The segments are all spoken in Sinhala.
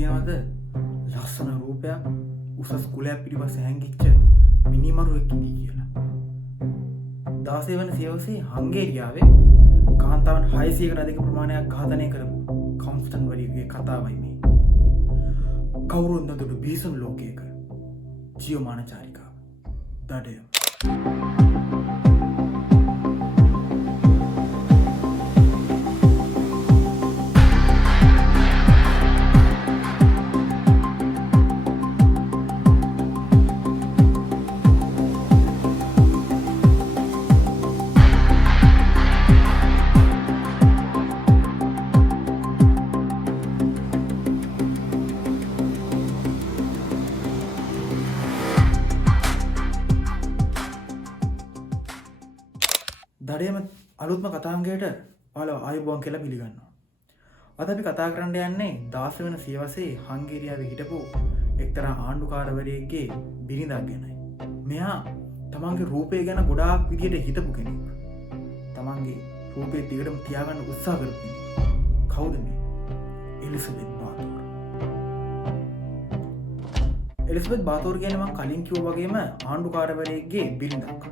තියනවද ලස්සන රූපයක් උසස් කුලයක් පිටිපස්සේ හැංගිච්ච මිනිමරුවෙක් ඉදී කියලා. 16 වන සියවසේ හංගේරියාවේ කාන්තාවන් 600කට අධික ප්‍රමාණයක් ඝාතනය කරපු කවුන්ස්ටන් වරියගේ කතාවයි මේ. කවුරුන් නොදුටු බිහිසුණු ලෝකයක ජීවමාන චාරිකාව. දඩයම. දඩයම අලුත්ම කතාංගයට ඔයාලව ආයුබෝවන් කියලා පිළිගන්නවා. අද අපි කතා කරන්න යන්නේ 16 වෙනි සියවසේ හංගේරියාවේ හිටපු එක්තරා ආණ්ඩුකාරවරයෙක්ගේ බිරිඳක් ගැනයි. මෙයා තමන්ගේ රූපය ගැන ගොඩාක් විදියට හිතපු කෙනෙක්. තමන්ගේ රූපය දිගටම තියාගන්න උත්සාහ කරපු කෙනෙක්. කවුද මේ? එලිසබෙත් බාතෝර්. එලිසබෙත් බාතෝර් කියන්නේ මම කලින් කිව්වා වගේම ආණ්ඩුකාරවරයෙක්ගේ බිරිඳක්.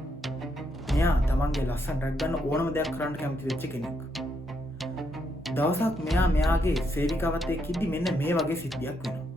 මෙයා තමන්ගේ ලස්සන රැක් ගන්න ඕනම දෙයක් කරන්න කැමති වෙච්ච කෙනෙක්. දවසක් මෙයාගේ සේවිකාවත් එක්ක ඉද්දි මෙන්න මේ වගේ සිද්ධියක් වෙනවා.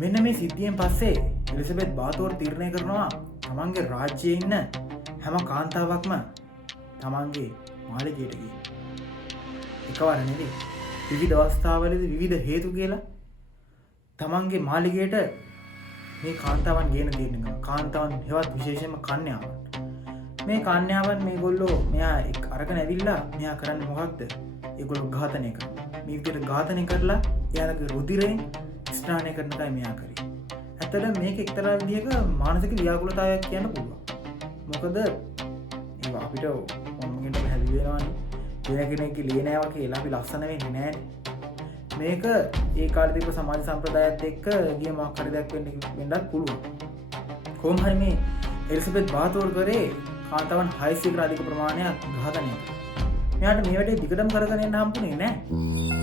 මෙන්න මේ සිද්ධියෙන් පස්සේ එලිසබෙත් බාතෝර් තීරණය කරනවා තමන්ගේ රාජ්‍යයේ ඉන්න හැම කාන්තාවක්ම තමන්ගේ මාලිගයට ගිහින්. එකවර නෙවෙයි විවිධ අවස්ථාවලදී විවිධ හේතු කියලා තමන්ගේ මාලිගයට මේ කාන්තාවන් ගේන දෙන්නවා. කාන්තාවන් හෙවත් විශේෂයෙන්ම කන්‍යාවන්. මේ කන්‍යාවන් මේගොල්ලෝ මෙයා එක් අරගෙන ඇවිල්ලා මෙයා කරන්නේ මොකක්ද? ඒගොල්ලෝ ඝාතනය කරනවා. මේ විදිහට ඝාතනය කරලා එයාලගේ රුධිරයෙන් ස්නානය කරන එකයි මෙයා කරේ. ඇත්තටම මේක එක්තරා විදිහක මානසික ව්‍යාකූලතාවයක් කියන්න පුළුවන්. මොකද ඒක අපිට මොනගෙන්ද පැහැදිලි වෙනවනේ. වෙන කෙනෙක්ගේ ලියනෑව කියලා අපි ලස්සන වෙන්නේ නෑනේ. මේක ඒ කාලේ තිබ්බ සමාජ සම්ප්‍රදායත් එක්ක ගිය මොකක් හරි දෙයක් වෙන්නත් පුළුවන්. කොහොම හරි මේ එලිසබෙත් බාතෝර් කරේ කාන්තාවන් 600කට අධික ප්‍රමාණයක් ඝාතනය කළා. මෙයාට මේ වැඩේ දිගටම කරගෙන යන්න හම්බුනේ නෑ.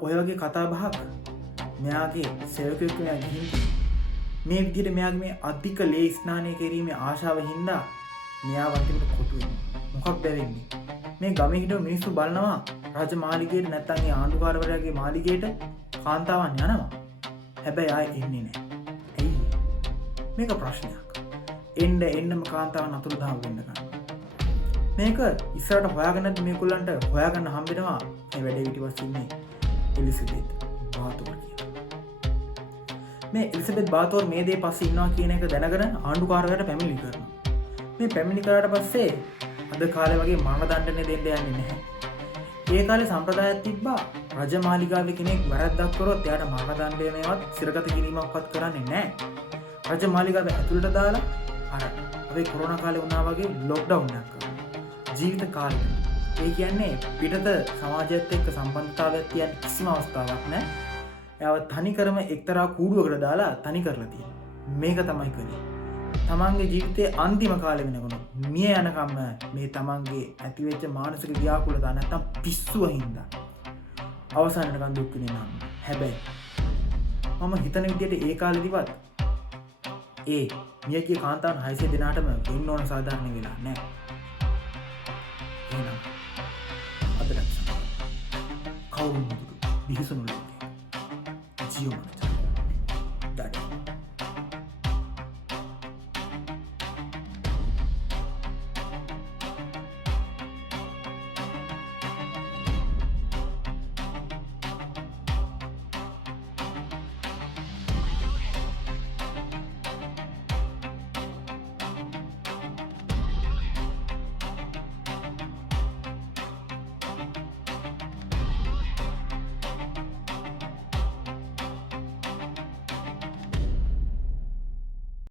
ඔය වගේ කතා බහක් මෙයාගේ සේවකයෙක් මෙයා ගිහින් මේ විදිහට මෙයාගේ මේ අධික ලේ ස්නානය කිරීමේ ආශාව හින්දා මෙයා වටිනට කොටු වෙනවා. මොකක්ද වෙන්නේ? මේ ගමේ හිටපු මිනිස්සු බලනවා රාජ මාලිගයට නැත්නම් ඒ ආණ්ඩුකාරවරයාගේ මාලිගයට කාන්තාවන් යනවා. හැබැයි ආයේ එන්නේ නැහැ. ඇයි? මේක ප්‍රශ්නයක්. එන්නම කාන්තාවන් අතුරුදහන් වෙන්න ගන්නවා. මේක ඉස්සරහට හොයාගෙන නැද්ද මේගොල්ලන්ට හොයාගන්න හම්බෙනවා මේ වැඩේ පිටිපස්සේ ඉන්නේ එලිසබෙත් බාතෝර් කියලා. මේ එලිසබෙත් බාතෝර් මේ දේ පස්සේ ඉන්නවා කියන එක දැනගෙන ආණ්ඩුකාරවරයාට පැමිණිලි කරනවා. මේ පැමිණිලි කරාට පස්සේ අද කාලේ වගේ මරණ දඬුවම දෙන්න යන්නේ නැහැ. ඒ කාලේ සම්ප්‍රදායක් තිබ්බා රජමාලිගාවේ කෙනෙක් වැරද්දක් කරොත් එයාට මරණ දඬුවමවත් සිරගත කිරීමක්වත් කරන්නේ නැහැ. රජ මාලිගාව ඇතුළට දාලා අර අපේ කොරෝනා කාලේ වුණා වගේ ලොක්ඩවුන් එකක් කරා. ජීවිත කාලෙක. ඒ කියන්නේ පිටත සමාජයත් එක්ක සම්බන්ධතාවයක් තියන්න කිසිම අවස්ථාවක් නැහැ. එයාව තනි කරම එක්තරා කූඩුවකට දාලා තනි කරලා තියෙනවා. මේක තමයි කළේ. තමන්ගේ ජීවිතයේ අන්තිම කාලෙ වෙනකොට මිය යනකම් මේ තමන්ගේ ඇතිවෙච්ච මානසික ව්‍යාකූලතා නැත්තම් පිස්සුව හින්දා අවසානයටකන් දුක් විඳිනවා. හැබැයි මම හිතන විදිහට ඒ කාලෙදිවත් ඒ මියගිය කාන්තාවන් 600 දෙනාටම වෙන්න ඕන සාධාරණ වෙලා නැහැ. එහෙනම් අදට කවුරුන් බිහිසුණු